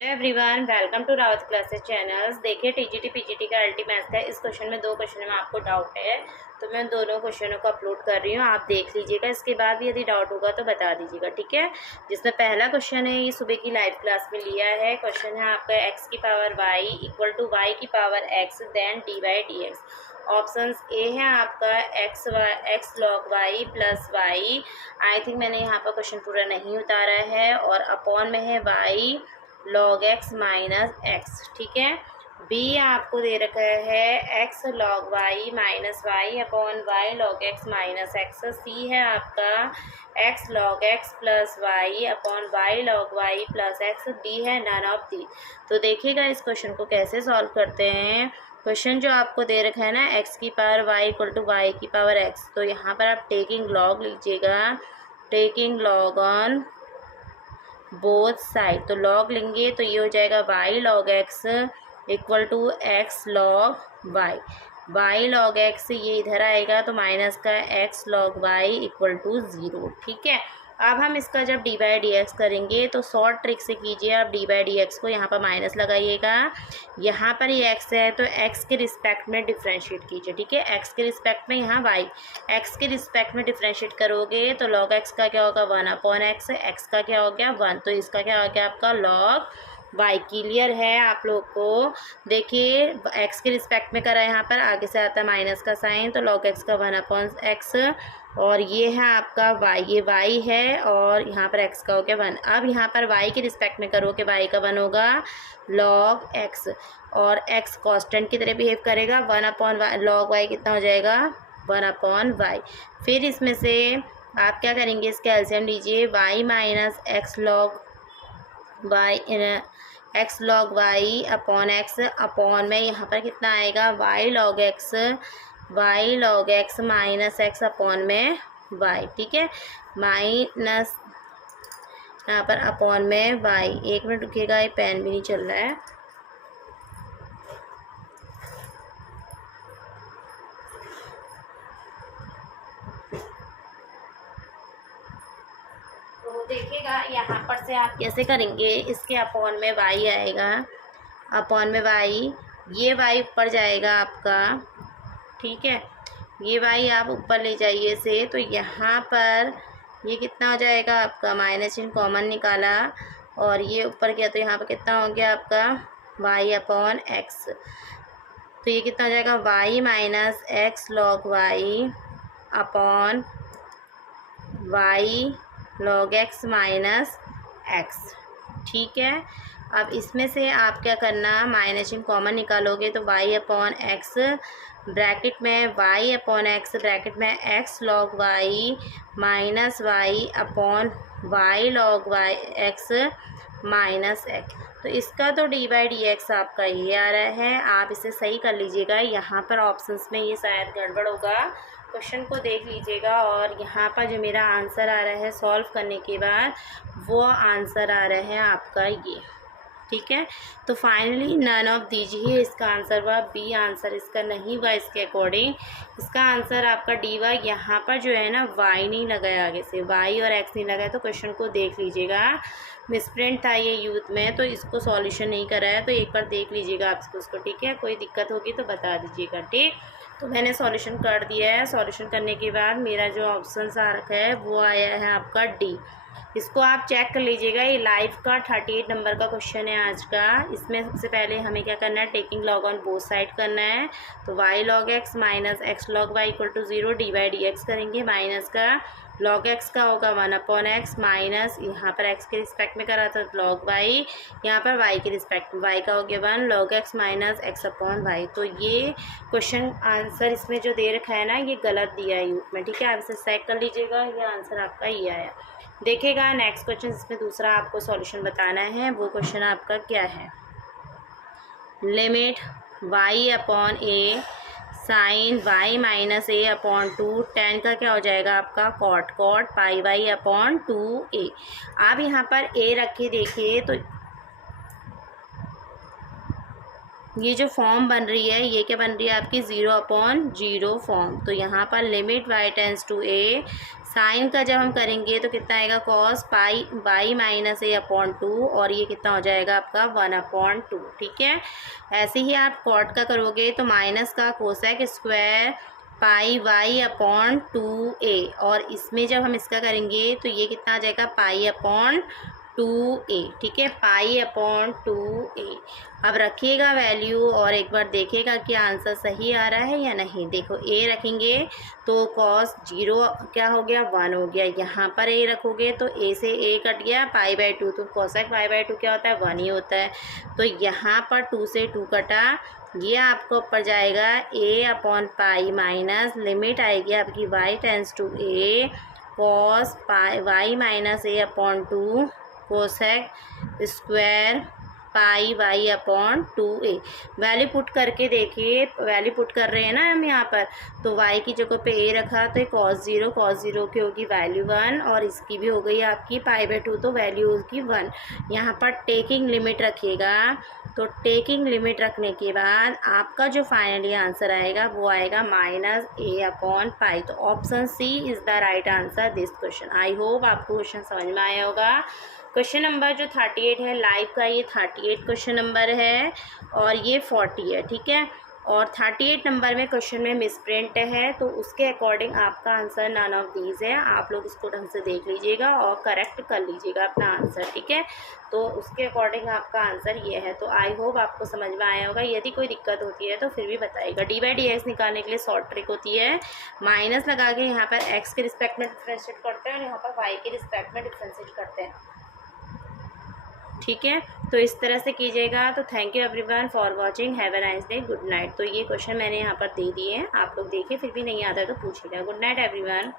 Everyone welcome to Rawat classes channels. देखिए TGT PGT का अल्टी मैथ का इस क्वेश्चन में दो क्वेश्चन में आपको डाउट है तो मैं दोनों क्वेश्चनों को अपलोड कर रही हूँ, आप देख लीजिएगा। इसके बाद भी यदि डाउट होगा तो बता दीजिएगा, ठीक है। जिसमें पहला क्वेश्चन है ये सुबह की लाइव क्लास में लिया है। क्वेश्चन है आपका एक्स की power y equal to y की power x then d by d x. Option a है आपका x log y plus y. I think मैंने यहाँ पर क्वेश्चन पूरा नहीं उतारा है। और अपॉन में है y log x minus x, ठीक है। बी आपको दे रखा है x log y minus y upon y log x minus x. C है आपका x log x plus y upon y log y plus x. D है नन ऑफ दी। तो देखिएगा इस क्वेश्चन को कैसे सॉल्व करते हैं। क्वेश्चन जो आपको दे रखा है ना एक्स की power y equal to y की पावर एक्स, तो यहाँ पर आप टेकिंग लॉग लीजिएगा, taking log on both side. तो लॉग लेंगे तो ये हो जाएगा y log x equal to x log y. Y log x ये इधर आएगा तो माइनस का x log y equal to 0, ठीक है। अब हम इसका जब डी बाई डी एक्स करेंगे तो शॉर्ट ट्रिक से कीजिए। आप डी बाई डी एक्स को यहाँ पर माइनस लगाइएगा, यहाँ पर ये एक्स है तो एक्स के रिस्पेक्ट में डिफ्रेंशिएट कीजिए, ठीक है। एक्स के रिस्पेक्ट में यहाँ वाई, एक्स के रिस्पेक्ट में डिफ्रेंशिएट करोगे तो लॉग एक्स का क्या होगा 1 अपॉन एक्स, एक्स का क्या हो गया 1, तो इसका क्या हो गया आपका लॉग वाई। क्लियर है आप लोग को। देखिए एक्स के रिस्पेक्ट में करा है, यहाँ पर आगे से आता है माइनस का साइन तो लॉग एक्स का 1 अपॉन एक्स। और ये है आपका वाई, ये वाई है और यहाँ पर एक्स का हो गया 1। अब यहाँ पर वाई के रिस्पेक्ट में करो कि वाई का 1 होगा लॉग एक्स और एक्स कांस्टेंट की तरह बिहेव करेगा। 1 अपॉन वाई लॉग वाई कितना हो जाएगा 1 अपॉन वाई। फिर इसमें से आप क्या करेंगे, इसका एलसीएम लीजिए, y minus x log y x log y upon x upon में यहाँ पर कितना आएगा y log x minus x upon में वाई, ठीक है। माइनस यहाँ पर अपॉन में वाई। 1 मिनट रुकिएगा, ये पेन भी नहीं चल रहा है। तो देखिएगा यहाँ पर से आप कैसे करेंगे, इसके अपॉन में वाई आएगा, अपॉन में वाई, ये वाई ऊपर जाएगा आपका, ठीक है। ये वाई आप ऊपर ले जाइए से तो यहाँ पर ये कितना हो जाएगा आपका, माइनस चिन्ह कॉमन निकाला और ये ऊपर गया तो यहाँ पर कितना हो गया आपका वाई अपॉन एक्स। तो ये कितना हो जाएगा y minus x log y upon y log x minus x, ठीक है। अब इसमें से आप क्या करना, माइनस चिन्ह कॉमन निकालोगे तो वाई अपॉन एक्स ब्रैकेट में वाई अपॉन एक्स ब्रैकेट में x log y minus y upon y log y x minus x. तो इसका तो डी बाई डी एक्स आपका ये आ रहा है, आप इसे सही कर लीजिएगा। यहाँ पर ऑप्शंस में ये शायद गड़बड़ होगा, क्वेश्चन को देख लीजिएगा। और यहाँ पर जो मेरा आंसर आ रहा है सॉल्व करने के बाद वो आंसर आ रहा है आपका ये, ठीक है। तो फाइनली नन ऑफ दीजिए, इसका आंसर हुआ बी। आंसर इसका नहीं हुआ इसके अकॉर्डिंग, इसका आंसर आपका डी हुआ। यहाँ पर जो है ना वाई नहीं लगाया, आगे से वाई और एक्स नहीं लगाया, तो क्वेश्चन को देख लीजिएगा। मिसप्रिंट था ये यूथ में तो इसको सॉल्यूशन नहीं करा है, तो एक बार देख लीजिएगा आप उसको, ठीक है। कोई दिक्कत होगी तो बता दीजिएगा, ठीक। तो मैंने सॉल्यूशन कर दिया है। सॉल्यूशन करने के बाद मेरा जो ऑप्शन आ रखा है वो आया है आपका डी। इसको आप चेक कर लीजिएगा। ये लाइव का 38 नंबर का क्वेश्चन है आज का। इसमें सबसे पहले हमें क्या करना है, taking log on both side करना है। तो y log x minus x log y equal to 0, d by d x करेंगे। माइनस का लॉग एक्स का होगा 1 अपॉन एक्स माइनस यहाँ पर एक्स के रिस्पेक्ट में करा था लॉग वाई, यहाँ पर वाई के रिस्पेक्ट में वाई का हो गया 1 log x minus x upon y. तो ये क्वेश्चन आंसर इसमें जो दे रखा है ना ये गलत दिया है यूथ में, ठीक है। आप इसे चेक कर लीजिएगा, ये आंसर आपका ये आया। देखिएगा नेक्स्ट क्वेश्चन, इसमें दूसरा आपको सॉल्यूशन बताना है। वो क्वेश्चन आपका क्या है, limit Y upon A sign Y minus a upon 2 tan का क्या हो जाएगा आपका cot pi y upon 2a। आप यहाँ पर ए रखे देखिए तो ये जो फॉर्म बन रही है ये क्या बन रही है आपकी 0 अपॉन 0 फॉर्म। तो यहाँ पर limit y tends to a sine का जब हम करेंगे तो कितना आएगा cos pi y minus a upon 2 और ये कितना हो जाएगा आपका 1/2। ठीक है, ऐसे ही आप कॉट का करोगे तो माइनस का cosec square pi y upon 2a और इसमें जब हम इसका करेंगे तो ये कितना आ जाएगा पाई अपॉन 2a। ठीक है, पाई अपॉन 2a। अब रखिएगा वैल्यू और एक बार देखिएगा कि आंसर सही आ रहा है या नहीं। देखो a रखेंगे तो कॉस 0 क्या हो गया 1 हो गया, यहाँ पर a रखोगे तो a से a कट गया पाई/2, तो कोसेक पाई/2 क्या होता है 1 ही होता है। तो यहाँ पर 2 से 2 कटा, ये आपको ऊपर जाएगा a upon pi minus limit आएगी आपकी y tends to a cos pi y minus a upon 2 cosec square pi y upon 2a। Value put करके देखिए, वैल्यू पुट कर रहे हैं ना हम यहाँ पर, तो y की जगह पे a रखा तो cos 0 की होगी वैल्यू 1 और इसकी भी हो गई आपकी पाई/2 तो वैल्यू होगी 1। यहाँ पर टेकिंग लिमिट रखिएगा, तो टेकिंग लिमिट रखने के बाद आपका जो फाइनली आंसर आएगा वो आएगा -a अपॉन पाई। तो option c is the right answer this question. I hope आपको क्वेश्चन समझ में आया होगा। क्वेश्चन नंबर जो 38 है लाइव का, ये 38 क्वेश्चन नंबर है और ये 40 है। ठीक है, और 38 नंबर में क्वेश्चन में मिसप्रिंट है, तो उसके अकॉर्डिंग आपका आंसर नन ऑफ दीज है। आप लोग इसको ढंग से देख लीजिएगा और करेक्ट कर लीजिएगा अपना आंसर। ठीक है, तो उसके अकॉर्डिंग आपका आंसर ये है। तो आई होप आपको समझ में आया होगा। यदि कोई दिक्कत होती है तो फिर भी बताइएगा। d/dx निकालने के लिए शॉर्ट ट्रिक होती है, माइनस लगा के यहाँ पर x के रिस्पेक्ट में डिफ्रेंशिएट करते हैं और यहाँ पर y के रिस्पेक्ट में डिफ्रेंशिएट करते हैं। ठीक है, तो इस तरह से कीजिएगा। तो thank you everyone for watching, have a nice day, good night. तो ये क्वेश्चन मैंने यहाँ पर दे दिए हैं, आप लोग देखिए, फिर भी नहीं आता है तो पूछिएगा। Good night everyone.